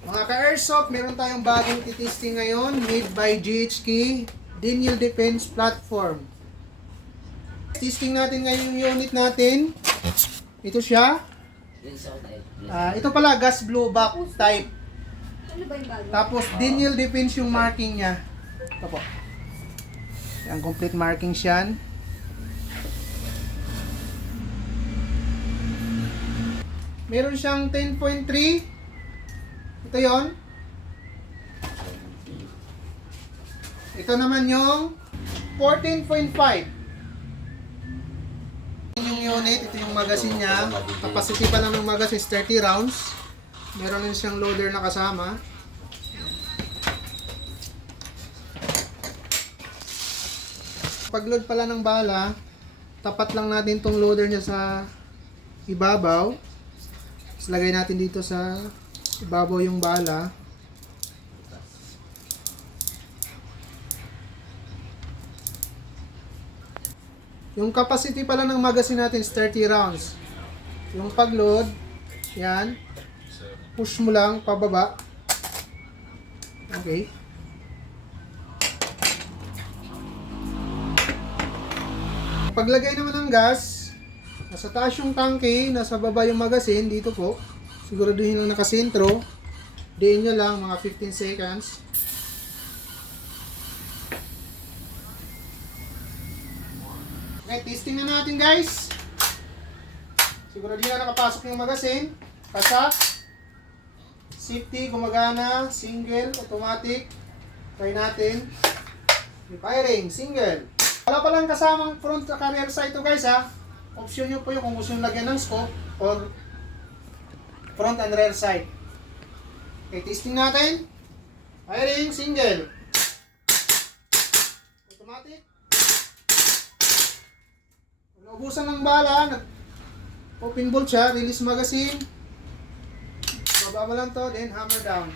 Mga ka-airsoft, meron tayong bagong titesting ngayon, made by GHK, Denial Defense Platform. Testing natin ngayon yung unit natin. Ito siya. Ito pala, gas blowback type. Tapos, Denial Defense yung marking niya. Ito po. Ang complete marking siyan. Meron siyang 10.3. Ito yon. Ito naman yung 14.5. Yung unit, ito yung magazine niya. Capacity pa lang ng magazine is 30 rounds. Meron din siyang loader na kasama. Pag-load pala ng bala, tapat lang natin tong loader niya sa ibabaw. Tapos lagay natin dito sa ibabaw yung bala. Yung capacity pala ng magazine natin is 30 rounds. Yung pag-load, yan. Push mo lang pababa. Okay. Paglagay naman ng gas, nasa taas yung tangke, nasa baba yung magazine, dito po. Siguraduhin lang nakasentro. Diin nyo lang mga 15 seconds. Okay, testing na natin guys. Siguraduhin na nakapasok yung magazine. Kasak. Safety, gumagana. Single, automatic. Try natin. Firing, single. Wala palang kasamang front carrier sight to guys ha. Option nyo po yung kung gusto nyo lagyan ng scope or front and rear sight. Okay, testing natin. Firing, single. Automatic. Kung naubusan ng bala, open bolt siya, release magazine. Baba mo lang to, then hammer down.